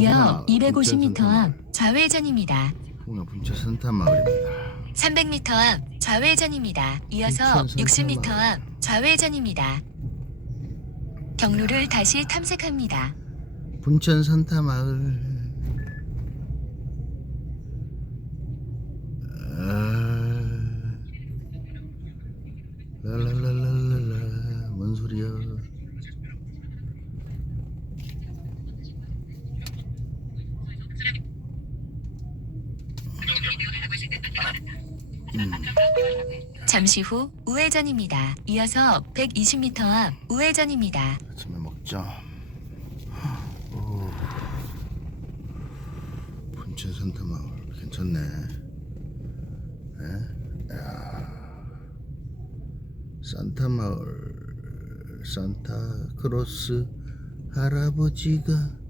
이어 분천 250m 산타 마을. 앞 좌회전입니다. 풍요 분천 산타 마을입니다. 300m 앞 좌회전입니다. 이어서 분천 60m 산타 앞 좌회전입니다. 경로를 다시 탐색합니다. 분천 산타 마을. 아, 랄랄랄랄랄라 뭔 소리야? 음, 잠시 후 우회전입니다. 이어서 120m 앞 우회전입니다. 아침에 먹자. 오, 분천 산타 마을 괜찮네. 에? 야, 산타 마을 산타 크로스 할아버지가 어,